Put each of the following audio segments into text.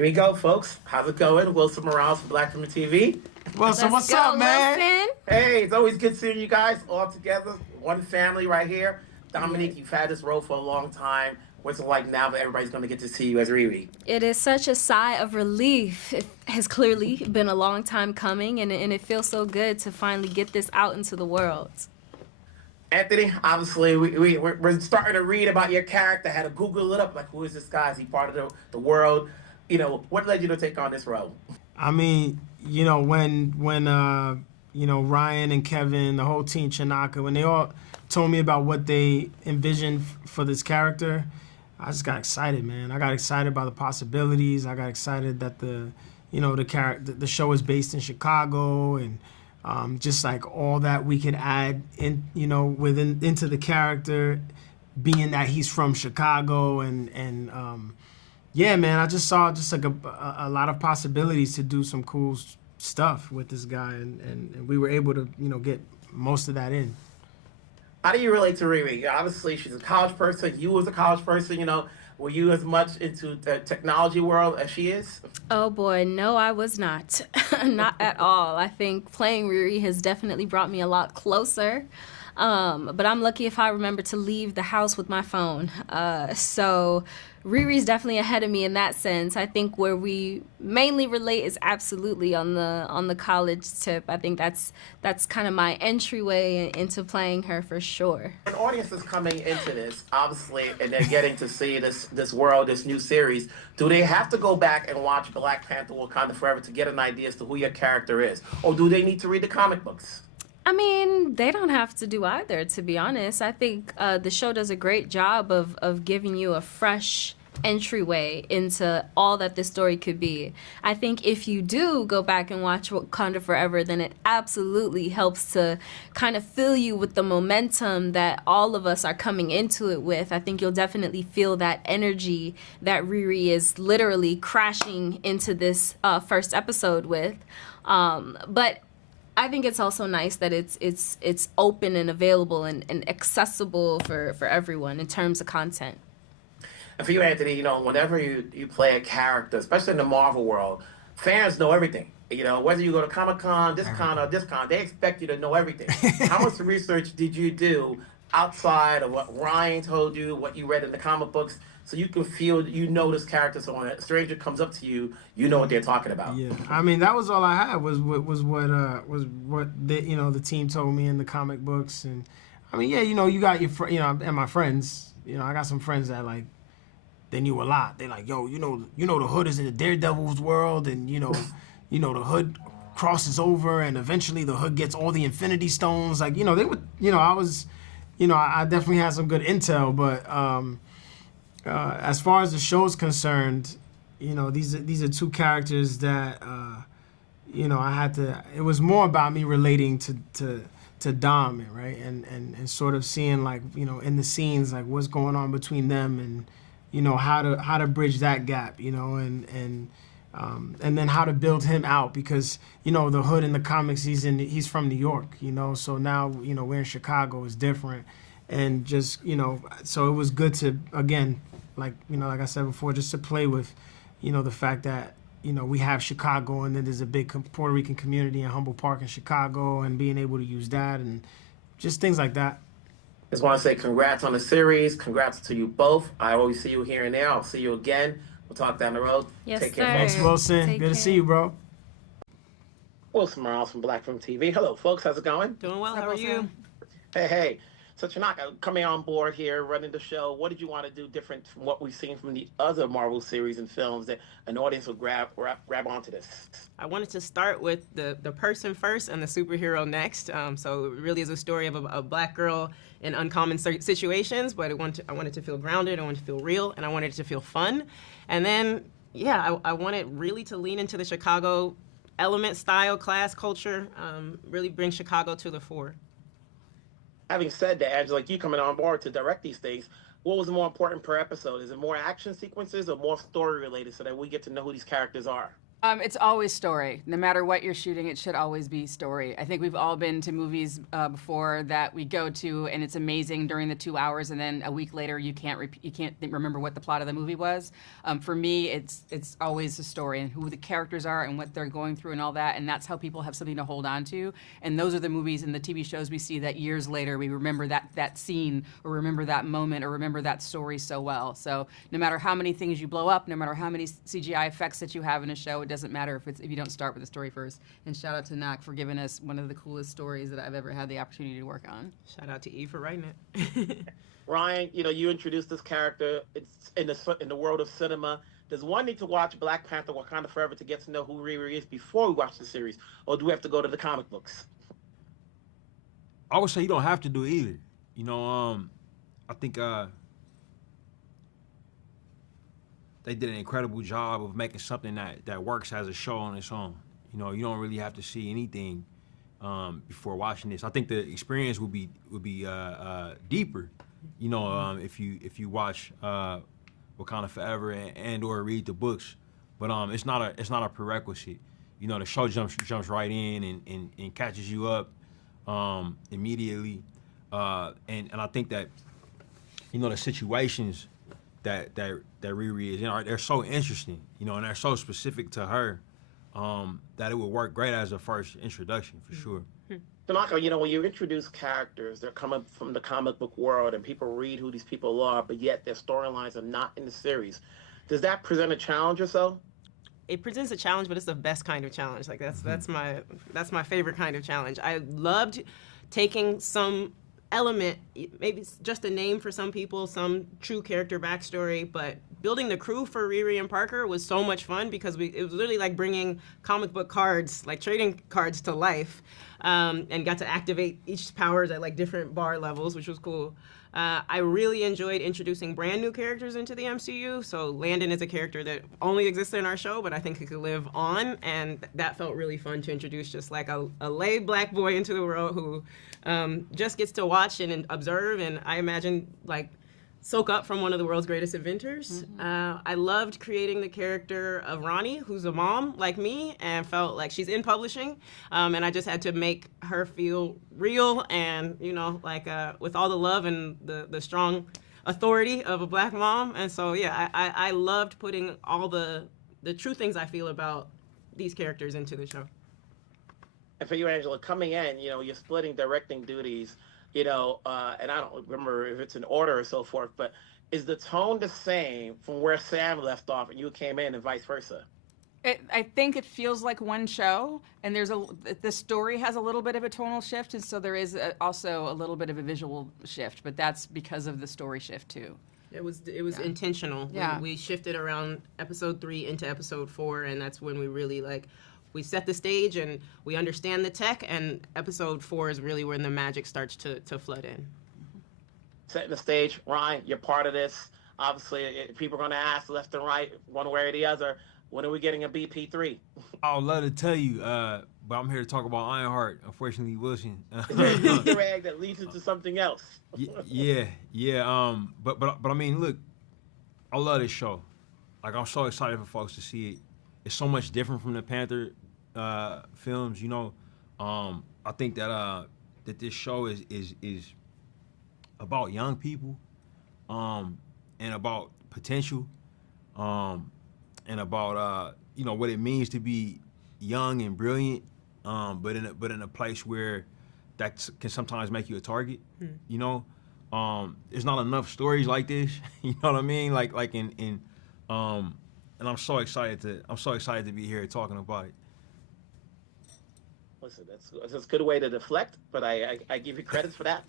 Here we go, folks. How's it going? Wilson Morales from Black Film TV. Wilson, what's up, man? Wilson. Hey, it's always good seeing you guys all together. One family right here. Dominique, you've had this role for a long time. What's it like now that everybody's going to get to see you as Riri? It is such a sigh of relief. It has clearly been a long time coming, and it feels so good to finally get this out into the world. Anthony, obviously, we're starting to read about your character. I had to Google it up, like, who is this guy? Is he part of the world? You know, what led you to take on this role? I mean, you know, when you know, Ryan and Kevin, the whole team, Chinaka, when they all told me about what they envisioned for this character, I just got excited, man. I got excited by the possibilities. I got excited that the show is based in Chicago, and just like all that we could add in, you know, into the character, being that he's from Chicago, and yeah, man, I just saw just like a lot of possibilities to do some cool stuff with this guy, and we were able to, you know, get most of that in. How do you relate to Riri? Obviously, she's a college person. You as a college person, you know, were you as much into the technology world as she is? Oh boy, no, I was not. Not at all. I think playing Riri has definitely brought me a lot closer. But I'm lucky if I remember to leave the house with my phone. So Riri's definitely ahead of me in that sense. I think where we mainly relate is absolutely on the college tip. I think that's kind of my entryway into playing her for sure. An audience is coming into this, obviously, and they're getting to see this world, this new series. Do they have to go back and watch Black Panther Wakanda Forever to get an idea as to who your character is? Or do they need to read the comic books? I mean, they don't have to do either, to be honest. I think the show does a great job of giving you a fresh entryway into all that this story could be. I think if you do go back and watch Wakanda Forever, then it absolutely helps to kind of fill you with the momentum that all of us are coming into it with. I think you'll definitely feel that energy that Riri is literally crashing into this first episode with. But I think it's also nice that it's open and available and accessible for everyone in terms of content. And for you, Anthony, you know, whenever you play a character, especially in the Marvel world, fans know everything. You know, whether you go to Comic-Con, this con, or this con, they expect you to know everything. How much research did you do outside of what Ryan told you, what you read in the comic books, so you can feel, you know, this character, so when a stranger comes up to you, you know what they're talking about? Yeah, I mean, that was all I had was what they, you know, the team told me in the comic books. And I mean, yeah, you know, you got your you know, and my friends, you know, I got some friends that, like, they knew a lot. They like, yo, you know the Hood is in the Daredevil's world, and you know the Hood crosses over, and eventually the Hood gets all the Infinity Stones. Like, you know, they would, you know, I definitely had some good intel. But as far as the show's concerned, you know, these are two characters that you know, I had to. It was more about me relating to Dom, right, and sort of seeing, like, you know, in the scenes, like, what's going on between them, and you know, how to bridge that gap, you know, and then how to build him out, because, you know, the Hood in the comics, he's from New York, you know, so now, you know, we're in Chicago, is different, and just, you know, so it was good to, again, like, you know, like I said before, just to play with, you know, the fact that, you know, we have Chicago, and then there's a big Puerto Rican community in Humboldt Park in Chicago, and being able to use that, and just things like that. Just want to say congrats on the series. Congrats to you both. I always see you here and there. I'll see you again. We'll talk down the road. Yes, Take care. sir. Thanks, Wilson. Take Good to care. see you, bro. Wilson Morales from Black Film TV. Hello, folks. How's it going? Doing well. How are you? Hey. So, Chinaka, coming on board here, running the show, what did you want to do different from what we've seen from the other Marvel series and films that an audience will grab onto this? I wanted to start with the person first and the superhero next. So it really is a story of a black girl in uncommon situations, but I wanted to feel grounded, I wanted to feel real, and I wanted it to feel fun. And then, yeah, I wanted really to lean into the Chicago element, style, class, culture, really bring Chicago to the fore. Having said that, Anji, like you coming on board to direct these things, what was more important per episode? Is it more action sequences or more story related so that we get to know who these characters are? It's always story. No matter what you're shooting, it should always be story. I think we've all been to movies before that we go to, and it's amazing during the 2 hours, and then a week later you can't remember what the plot of the movie was. For me, it's always the story and who the characters are and what they're going through and all that, and that's how people have something to hold on to. And those are the movies and the TV shows we see that years later we remember that scene or remember that moment or remember that story so well. So no matter how many things you blow up, no matter how many CGI effects that you have in a show, it doesn't matter if you don't start with the story first. And shout out to Nak for giving us one of the coolest stories that I've ever had the opportunity to work on. Shout out to E for writing it. Ryan, you introduced this character. It's in the world of cinema. Does one need to watch Black Panther: Wakanda Forever to get to know who Riri is before we watch the series, or do we have to go to the comic books? I would say you don't have to do either. I think they did an incredible job of making something that works as a show on its own. You don't really have to see anything before watching this. I think the experience would be deeper, if you watch Wakanda Forever and or read the books. But it's not a prerequisite. The show jumps right in and catches you up immediately. And I think that the situations that Riri is in, they're so interesting, and they're so specific to her, that it would work great as a first introduction for sure. Chinaka, when you introduce characters, they're coming from the comic book world, and people read who these people are, but yet their storylines are not in the series. Does that present a challenge or so? It presents a challenge, but it's the best kind of challenge. Like that's my favorite kind of challenge. I loved taking some element, maybe it's just a name for some people, some true character backstory, but building the crew for Riri and Parker was so much fun because it was literally like bringing comic book cards, like trading cards to life, and got to activate each powers at like different bar levels, which was cool. I really enjoyed introducing brand new characters into the MCU. So Landon is a character that only existed in our show, but I think he could live on, and that felt really fun to introduce, just like a lay black boy into the world who just gets to watch and observe, and I imagine like soak up from one of the world's greatest inventors. I loved creating the character of Ronnie, who's a mom like me, and felt like she's in publishing, and I just had to make her feel real and, with all the love and the strong authority of a black mom. And so, yeah, I loved putting all the true things I feel about these characters into the show. And for you, Angela, coming in, you're splitting directing duties, and I don't remember if it's in order or so forth, but is the tone the same from where Sam left off and you came in and vice versa? I think it feels like one show, and the story has a little bit of a tonal shift, and so there is also a little bit of a visual shift, but that's because of the story shift too. It was intentional. Yeah. We shifted around episode 3 into episode 4, and that's when we really we set the stage and we understand the tech, and episode 4 is really when the magic starts to flood in. Setting the stage, Ryan, you're part of this. Obviously, people are going to ask left and right, one way or the other, when are we getting a BP3? I would love to tell you, but I'm here to talk about Ironheart. Unfortunately, Wilson. Is there an Easter egg that leads into something else? Yeah. But I mean, look, I love this show. Like, I'm so excited for folks to see it. It's so much different from the Panther films, I think that this show is about young people, and about potential, and about what it means to be young and brilliant, but in a place where that can sometimes make you a target. There's not enough stories like this. You know what I mean? Like in and I'm so excited to be here talking about it. Listen, that's a good way to deflect, but I give you credits for that.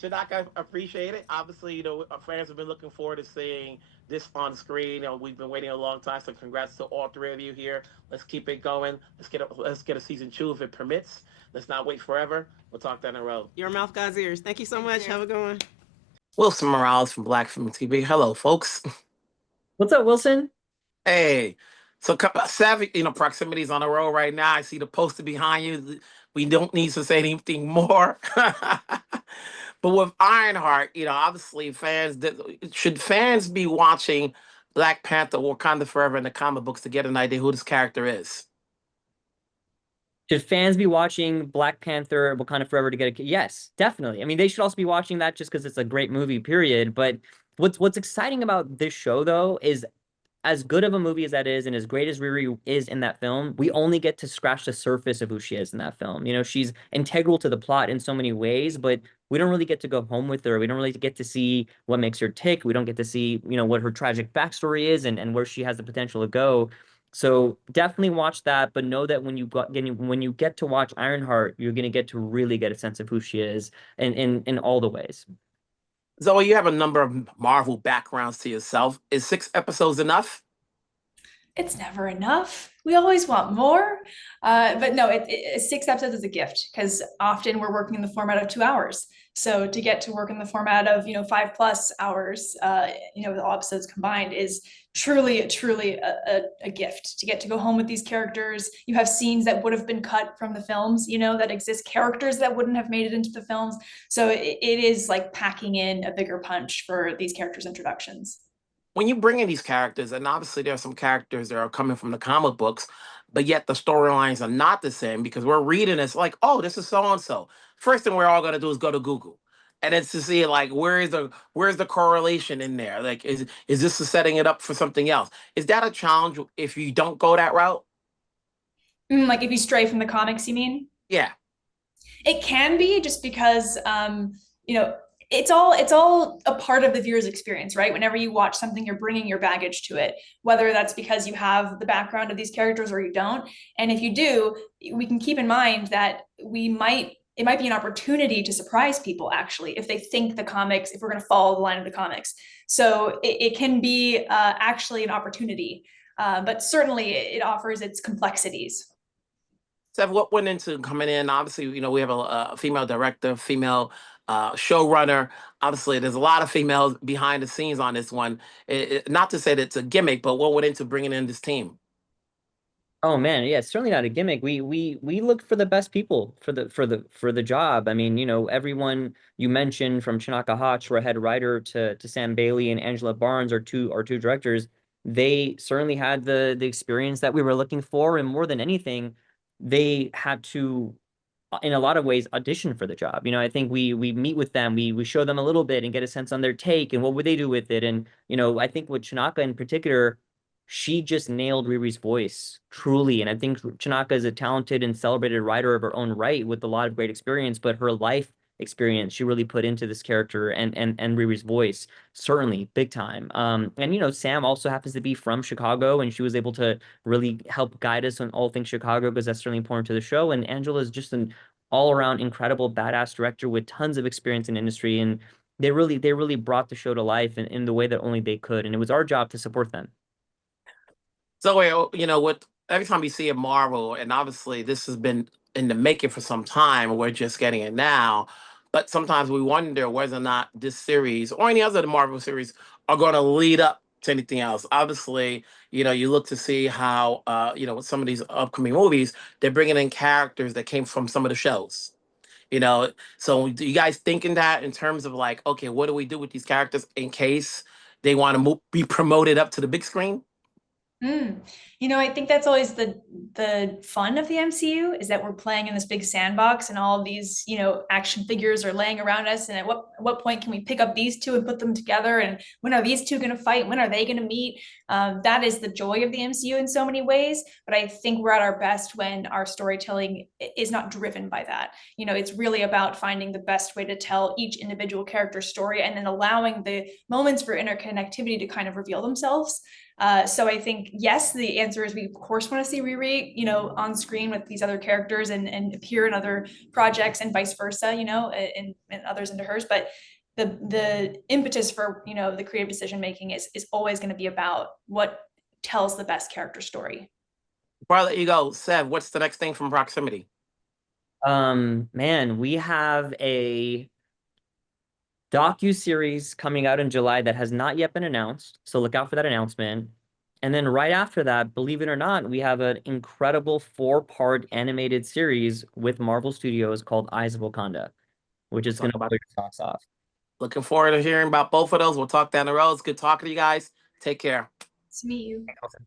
Chinaka, I appreciate it. Obviously, our fans have been looking forward to seeing this on screen. We've been waiting a long time, so congrats to all 3 of you here. Let's keep it going. Let's get a season 2 if it permits. Let's not wait forever. We'll talk down the road. Your mouth, God's ears. Thank you so much. Have a good one. Wilson Morales from Black Film TV. Hello, folks. What's up, Wilson? Hey, so Savvy, proximity's on the road right now. I see the poster behind you. We don't need to say anything more. But with Ironheart, obviously should fans be watching Black Panther, Wakanda Forever in the comic books to get an idea who this character is? Should fans be watching Black Panther, Wakanda Forever to get a... Yes, definitely. I mean, they should also be watching that just because it's a great movie, period. But what's exciting about this show, though, is as good of a movie as that is, and as great as Riri is in that film, we only get to scratch the surface of who she is in that film. You know, she's integral to the plot in so many ways, but we don't really get to go home with her. We don't really get to see what makes her tick. We don't get to see, you know, what her tragic backstory is and where she has the potential to go. So definitely watch that, but know that when you get to watch Ironheart, you're gonna get to really get a sense of who she is in all the ways. Zoe, you have a number of Marvel backgrounds to yourself. Is 6 episodes enough? It's never enough. We always want more. But no, 6 episodes is a gift because often we're working in the format of 2 hours. So to get to work in the format of, 5+ hours, with all episodes combined is truly a gift to get to go home with these characters. You have scenes that would have been cut from the films, that exist, characters that wouldn't have made it into the films. So it is like packing in a bigger punch for these characters' introductions. When you bring in these characters, and obviously there are some characters that are coming from the comic books, but yet the storylines are not the same because we're reading it's like, oh, this is so and so. First thing we're all gonna do is go to Google, and it's to see like where's the correlation in there? Like, is this setting it up for something else? Is that a challenge if you don't go that route? Like if you stray from the comics, you mean? Yeah. It can be just because it's all a part of the viewer's experience, right? Whenever you watch something, you're bringing your baggage to it, whether that's because you have the background of these characters or you don't. And if you do, we can keep in mind that it might be an opportunity to surprise people, actually, if they think the comics, if we're going to follow the line of the comics. So it can be actually an opportunity, but certainly it offers its complexities. Seth, what went into coming in? Obviously, we have a female director, female showrunner. Obviously, there's a lot of females behind the scenes on this one. Not to say that it's a gimmick, but what went into bringing in this team? Oh man, yeah, it's certainly not a gimmick. We look for the best people for the job. I mean, everyone you mentioned from Chinaka Hodge, our head writer, to Sam Bailey and Angela Barnes, our two directors, they certainly had the experience that we were looking for, and more than anything, they had to, in a lot of ways, audition for the job. I think we meet with them, we show them a little bit and get a sense on their take and what would they do with it. And I think with Chinaka in particular, she just nailed Riri's voice truly. And I think Chinaka is a talented and celebrated writer of her own right with a lot of great experience, but her life experience she really put into this character and Riri's voice, certainly big time. And Sam also happens to be from Chicago, and she was able to really help guide us on all things Chicago because that's certainly important to the show. And Angela is just an all-around incredible badass director with tons of experience in industry, and they really brought the show to life in the way that only they could, and it was our job to support them. So, with every time you see a Marvel, and obviously this has been in the making for some time, we're just getting it now. But sometimes we wonder whether or not this series or any other Marvel series are going to lead up to anything else. Obviously, you look to see how, with some of these upcoming movies, they're bringing in characters that came from some of the shows. So do you guys thinking that in terms of like, okay, what do we do with these characters in case they want to be promoted up to the big screen? I think that's always the fun of the MCU is that we're playing in this big sandbox and all of these, action figures are laying around us. And at what point can we pick up these two and put them together? And when are these two going to fight? When are they going to meet? That is the joy of the MCU in so many ways. But I think we're at our best when our storytelling is not driven by that. It's really about finding the best way to tell each individual character's story and then allowing the moments for interconnectivity to kind of reveal themselves. So I think, yes, the answer is we, of course, want to see Riri, on screen with these other characters and appear in other projects and vice versa, and others into hers. But the impetus for, the creative decision making is always going to be about what tells the best character story. Before I let you go, Sev, what's the next thing from Proximity? Man, we have a docu-series coming out in July that has not yet been announced, so look out for that announcement. And then right after that, believe it or not, we have an incredible 4-part animated series with Marvel Studios called Eyes of Wakanda, which is going to blow your socks off. Looking forward to hearing about both of those. We'll talk down the road. It's good talking to you guys. Take care. Nice to meet you. Awesome.